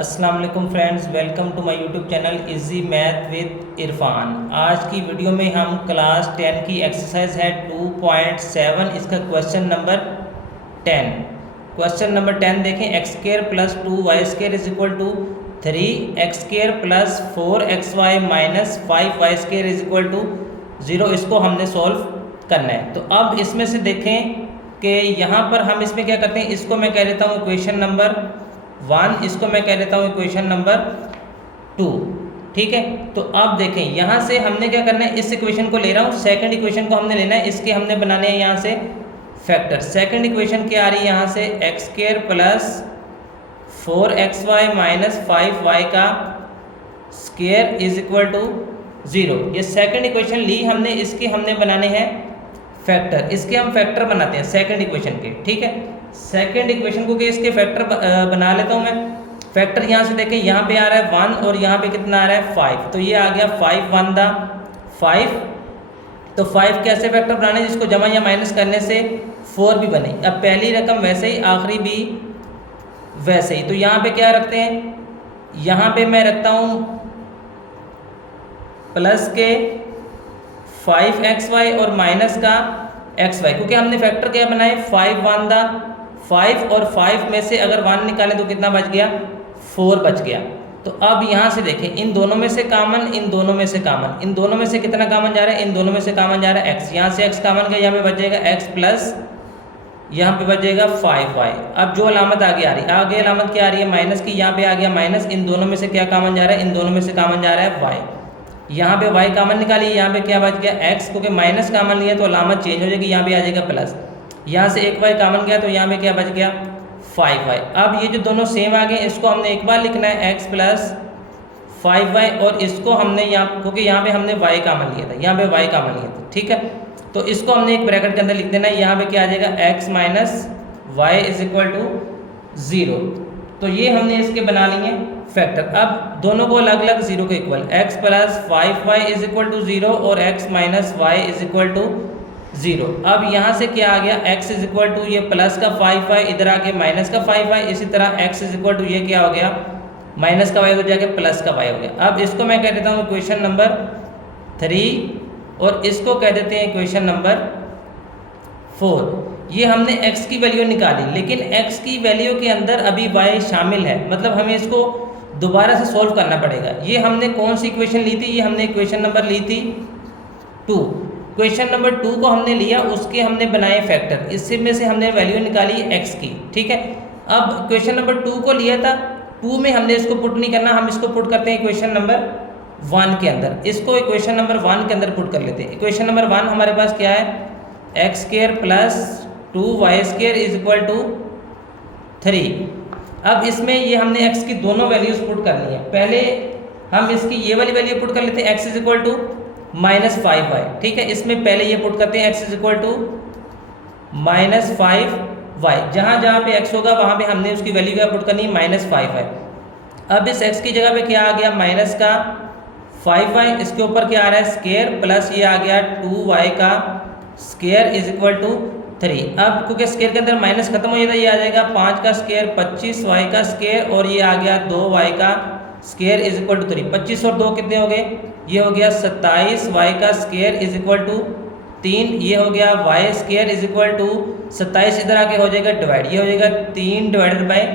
अस्सलाम वालेकुम friends, welcome to my YouTube channel easy math with Irfan. आज की वीडियो में हम क्लास 10 की एक्सरसाइज है 2.7, इसका क्वेश्चन नंबर 10। क्वेश्चन नंबर 10 देखें। X square plus 2y² is equal to 3x² plus 4xy minus 5y² is equal to 0। इसको हमने सॉल्व करना है। तो अब इसमें से देखें कि यहाँ पर हम इसमें क्या करते हैं, इसको मैं कह देता हूँ इक्वेशन नंबर 1, इसको मैं कह देता हूँ इक्वेशन नंबर 2। ठीक है, तो अब देखें यहाँ से हमने क्या करना है, इस इक्वेशन को ले रहा हूँ, सेकंड इक्वेशन को हमने लेना है, इसके हमने बनाने हैं यहाँ से फैक्टर। सेकंड इक्वेशन क्या आ रही है यहाँ से, x² plus 4xy minus 5y का स्क्वायर इज इक्वल टू 0। ये सेकंड इक्वेशन ली हमने, इसके हमने बनाने हैं फैक्टर। इसके हम फैक्टर बनाते हैं सेकंड इक्वेशन के। ठीक है, सेकंड इक्वेशन को के इसके फैक्टर बना लेता हूँ मैं। फैक्टर यहाँ से देखें, यहाँ पे आ रहा है 1 और यहाँ पे कितना आ रहा है 5, तो ये आ गया 5 1 दा 5। तो 5 कैसे फैक्टर बनाने, जिसको जमा या माइनस करने से 4 भी बने। अब पहली रकम वैसे ही, आखिरी भी वैसे ही। तो यहाँ पे क्या रखते हैं, यहाँ पे मैं रखता हूँ प्लस के 5xy और माइनस का xy, क्योंकि हमने फैक्टर क्या बनाए 5 1 दा 5, और 5 में से अगर 1 निकालें तो कितना बच गया, 4 बच गया। तो अब यहाँ से देखें, इन दोनों में से कामन, इन दोनों में से कामन, इन दोनों में से कितना कामन जा रहा है, इन दोनों में से कामन जा रहा है x। यहाँ से x कामन गया, यहाँ पे बच जाएगा x प्लस यहाँ पे बच जाएगा 5y। अब जो अलामत आगे आ रही है, आगे अलामत क्या आ रही है माइनस की, यहाँ पे आ गया माइनस। इन दोनों में से क्या कामन जा रहा है, इन दोनों में से कामन जा रहा है y। यहाँ पे y कामन निकाली, यहाँ पे क्या बच गया x, क्योंकि माइनस कामन लिया तो अलामत चेंज हो जाएगी, यहाँ पे आ जाएगा प्लस। यहाँ से एक y कामन गया तो यहाँ पे क्या बच गया 5y। अब ये जो दोनों सेम आ गए, इसको हमने एक बार लिखना है x प्लस 5y, और इसको हमने यहाँ, क्योंकि यहाँ पे हमने y कामन लिया था, यहाँ पे y कामन लिया था। ठीक है, तो इसको हमने एक ब्रैकेट के अंदर लिख देना है। यहाँ पे क्या आ जाएगा x minus y is equal to 0। तो ये हमने इसके बना लिए फैक्टर। अब दोनों को अलग अलग 0 के equal, x plus 5y is equal to 0 और x minus y is equal to 0। अब यहाँ से क्या आ गया, x इज इक्वल टू ये प्लस का 5y, इधर आके माइनस का 5y, इसी तरह x इज इक्वल टू ये क्या हो गया, माइनस का y हो जाके प्लस का y हो गया। अब इसको मैं कह देता हूँ इक्वेशन नंबर 3 और इसको कह देते हैं इक्वेशन नंबर 4। ये हमने x की वैल्यू निकाली, लेकिन x की वैल्यू के अंदर अभी y शामिल है, मतलब हमें इसको दोबारा से सॉल्व करना पड़ेगा। ये हमने कौन सी इक्वेशन ली थी, ये हमने इक्वेशन नंबर ली थी 2। इक्वेशन नंबर 2 को हमने लिया, उसके हमने बनाए फैक्टर, इससे में से हमने वैल्यू निकाली x की। ठीक है, अब इक्वेशन नंबर 2 को लिया था, 2 में हमने इसको पुट नहीं करना, हम इसको पुट करते हैं इक्वेशन नंबर 1 के अंदर। इसको इक्वेशन नंबर 1 के अंदर पुट कर लेते हैं। इक्वेशन नंबर 1 हमारे पास क्या है, x² plus 2y² is equal to 3। अब इसमें ये हमने x की दोनों वैल्यूज पुट करनी है। पहले हम इसकी ये वाली वैल्यू पुट कर लेते हैं, x is equal to minus 5y। ठीक है, इसमें पहले ये पुट करते हैं x is equal to minus 5y। जहाँ जहाँ पे x होगा वहाँ पे हमने उसकी वैल्यू क्या पुट करनी है, माइनस 5y। अब इस x की जगह पे क्या आ गया, माइनस का 5y, इसके ऊपर क्या आ रहा है स्क्वायर, प्लस ये आ गया 2y का स्क्वायर इज इक्वल टू 3। अब क्योंकि स्क्वायर के अंदर माइनस खत्म हो जाता है, ये आ जाएगा 5 का स्क्वायर 25y का स्क्वायर, और ये आ गया 2y का स्क्वायर इज इक्वल टू 3। 25 और 2 कितने हो गए, ये हो गया 27y का स्क्वायर इज इक्वल टू 3। ये हो गया y square is equal to 27, इधर आके हो जाएगा डिवाइड, ये हो जाएगा 3 डिवाइडेड बाई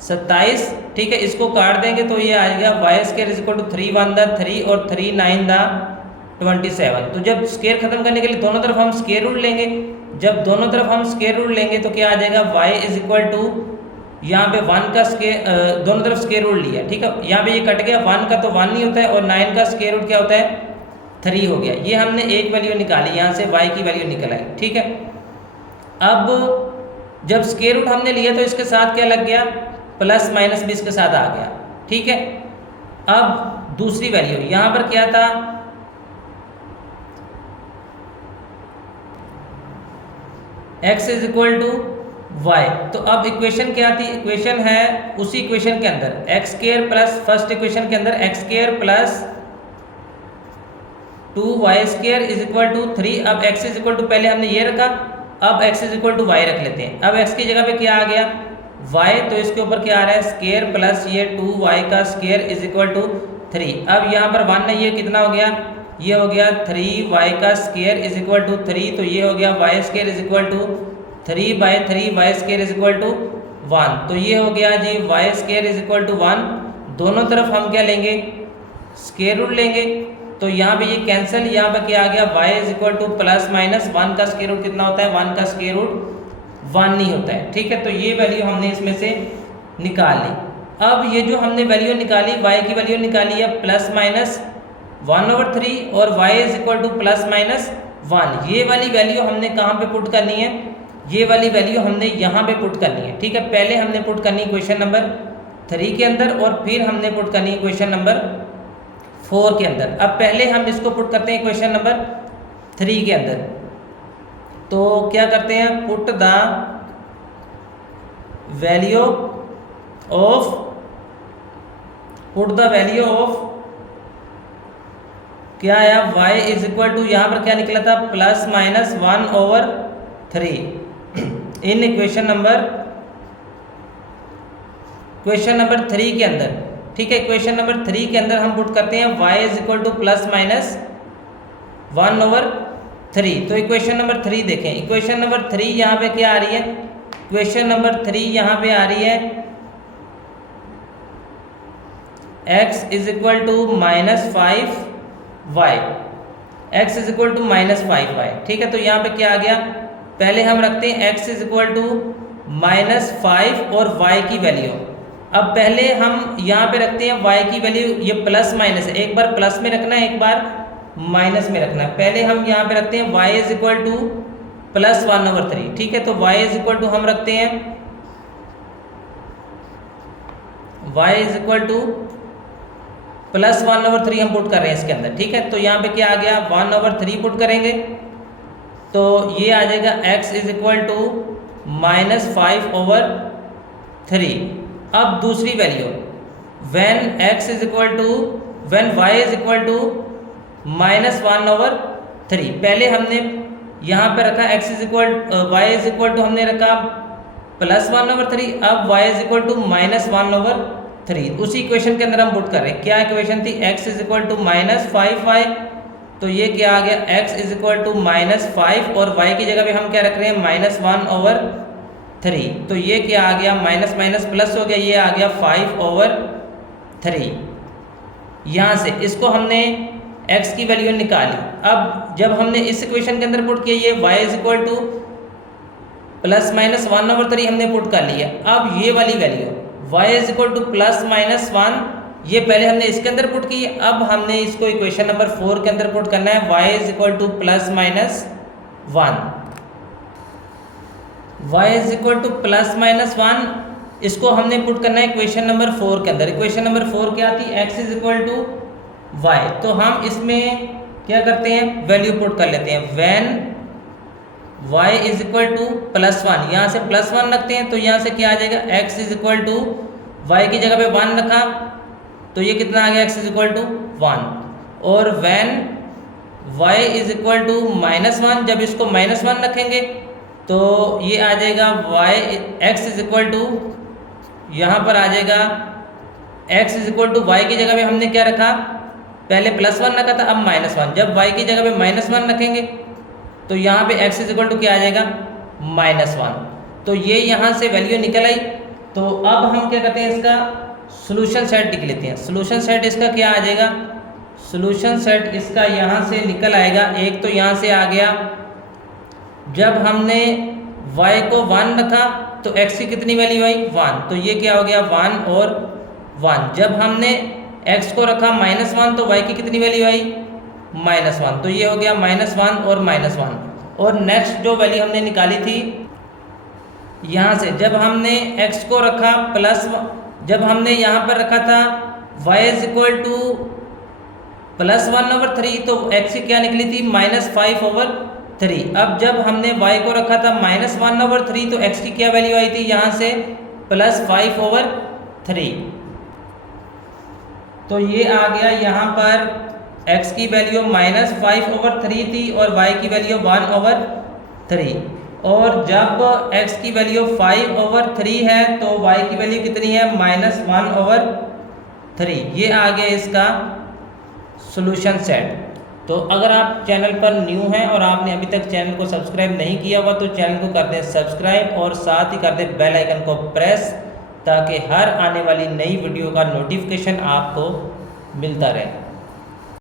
27। ठीक है, इसको काट देंगे तो ये आ जाएगा y square is equal to 3 1 दा 3 और 3 9 दा 27। तो जब स्क्वायर खत्म करने के लिए दोनों तरफ हम स्क्वायर रूट लेंगे, जब दोनों तरफ हम स्क्वायर रूट लेंगे तो क्या आ जाएगा, y इज इक्वल टू यहाँ पे 1 का स्क्वायर, दोनों तरफ स्क्वायर रूट लिया। ठीक है, यहाँ पे ये कट गया, 1 का तो 1 नहीं होता है, और 9 का स्क्वायर रूट क्या होता है, 3 हो गया। ये हमने एक वैल्यू निकाली, यहाँ से y की वैल्यू निकल आई। ठीक है, अब जब स्क्वायर रूट हमने लिया तो इसके साथ क्या लग गया, प्लस माइनस भी इसके साथ आ गया। ठीक है, अब दूसरी वैल्यू यहाँ पर क्या था, x is equal to y। तो अब इक्वेशन क्या थी, इक्वेशन है उसी इक्वेशन के अंदर x² प्लस, फर्स्ट इक्वेशन के अंदर x² plus 2y² is equal to 3। अब x इज इक्वल टू, पहले हमने ये रखा, अब x is equal to y रख लेते हैं। अब x की जगह पे क्या आ गया, y, तो इसके ऊपर क्या आ रहा है स्केयर प्लस ये 2y का स्केयर इज इक्वल टू 3। अब यहाँ पर 1 नहीं है, कितना हो गया, ये हो गया 3y का स्केयर इज इक्वल टू 3, तो ये हो गया y square is equal to 3/3 y square is equal to 1। तो ये हो गया जी y square is equal to 1। दोनों तरफ हम क्या लेंगे, स्केयर रूट लेंगे, तो यहाँ पे ये कैंसिल, यहाँ पे क्या आ गया y is equal two plus minus 1 का स्केयर रूट कितना होता है, 1 का स्केयर रूट 1 नहीं होता है। ठीक है, तो ये वैल्यू हमने इसमें से निकाल ली। अब ये जो हमने वैल्यू निकाली, y की वैल्यू निकाली है प्लस माइनस 1/3 और y is equal two plus minus 1। ये वाली वैल्यू हमने कहाँ पे पुट करनी है, ये वाली वैल्यू हमने यहाँ पे पुट करनी है। ठीक है, पहले हमने पुट करनी है क्वेश्चन नंबर 3 के अंदर और फिर हमने पुट करनी है क्वेश्चन नंबर 4 के अंदर। अब पहले हम इसको पुट करते हैं क्वेश्चन नंबर 3 के अंदर। तो क्या करते हैं, पुट द वैल्यू ऑफ क्या आया, y इज इक्वल टू, यहाँ पर क्या निकला था प्लस माइनस 1/3 इन क्वेश्चन नंबर 3 के अंदर। ठीक है, क्वेश्चन नंबर 3 के अंदर हम पुट करते हैं y is equal two plus minus 1/3। तो इक्वेशन नंबर 3 देखें, इक्वेशन नंबर 3 यहाँ पे क्या आ रही है, इक्वेशन नंबर 3 यहाँ पे आ रही है x is equal to -5y, x is equal to -5y। ठीक है, तो यहाँ पे क्या आ गया, पहले हम रखते हैं x इज इक्वल टू -5 और y की वैल्यू। अब पहले हम यहाँ पे रखते हैं y की वैल्यू, ये प्लस माइनस है, एक बार प्लस में रखना है, एक बार माइनस में रखना है। पहले हम यहाँ पे रखते हैं y is equal two plus 1/3। ठीक है, तो y इज इक्वल टू हम रखते हैं y is equal two plus 1/3 हम पुट कर रहे हैं इसके अंदर। ठीक है, तो यहाँ पे क्या आ गया 1/3 पुट करेंगे, तो ये आ जाएगा x इज इक्वल टू -5/3। अब दूसरी value when y is equal to -1/3, पहले हमने यहाँ पे रखा y इज इक्वल टू हमने रखा प्लस 1/3, अब y इज इक्वल टू -1/3। उसी इक्वेशन के अंदर हम पुट कर रहे हैं, क्या इक्वेशन थी, x is equal to -5y, तो ये क्या आ गया x इज इक्वल टू -5 और y की जगह पे हम क्या रख रहे हैं -1/3, तो ये क्या आ गया माइनस माइनस प्लस हो गया, ये आ गया 5/3। यहाँ से इसको हमने x की वैल्यू निकाली। अब जब हमने इस इक्वेशन के अंदर पुट किया, ये y is equal two plus minus 1/3 हमने पुट कर लिया। अब ये वाली value y is equal two plus minus 1, ये पहले हमने इसके अंदर पुट की, अब हमने इसको इक्वेशन नंबर 4 के अंदर पुट करना है, y is equal two plus minus 1, y is equal two plus minus 1, इसको हमने पुट करना है इक्वेशन नंबर 4 के अंदर। इक्वेशन नंबर 4 क्या थी, x is equal to y, तो हम इसमें क्या करते हैं वैल्यू पुट कर लेते हैं, when y is equal two plus 1, यहाँ से प्लस 1 रखते हैं, तो यहाँ से क्या आ जाएगा x is equal to y की जगह पे 1 रखा, तो ये कितना आ गया x इज इक्वल टू 1, और when y is equal to -1, जब इसको -1 रखेंगे तो ये आ जाएगा x इज इक्वल टू, यहाँ पर आ जाएगा x is equal to y की जगह पे हमने क्या रखा, पहले +1 रखा था, अब -1, जब y की जगह पे -1 रखेंगे तो यहाँ पे x इज इक्वल टू क्या आ जाएगा -1, तो ये यहाँ से वैल्यू निकल आई। तो अब हम क्या करते हैं, इसका सोल्यूशन सेट लिख लेते हैं। सोल्यूशन सेट इसका क्या आ जाएगा, सोल्यूशन सेट इसका यहाँ से निकल आएगा, एक तो यहाँ से आ गया, जब हमने y को 1 रखा तो x की कितनी वैल्यू आई 1, तो ये क्या हो गया 1 और 1, जब हमने x को रखा -1 तो y की कितनी वैल्यू आई -1, तो ये हो गया -1 और -1। और नेक्स्ट जो वैल्यू हमने निकाली थी यहाँ से, जब हमने x को रखा जब हमने यहाँ पर रखा था y इज इक्वल टू +1/3, तो x की क्या निकली थी -5/3। अब जब हमने y को रखा था -1/3, तो x की क्या वैल्यू आई थी यहाँ से +5/3, तो ये आ गया यहाँ पर x की वैल्यू -5/3 थी और y की वैल्यू 1/3। और जब x की वैल्यू 5/3 है तो y की वैल्यू कितनी है -1/3। ये आ गया इसका सॉल्यूशन सेट। तो अगर आप चैनल पर न्यू हैं और आपने अभी तक चैनल को सब्सक्राइब नहीं किया हुआ तो चैनल को कर दें सब्सक्राइब और साथ ही कर दें बेल आइकन को प्रेस, ताकि हर आने वाली नई वीडियो का नोटिफिकेशन आपको मिलता रहे।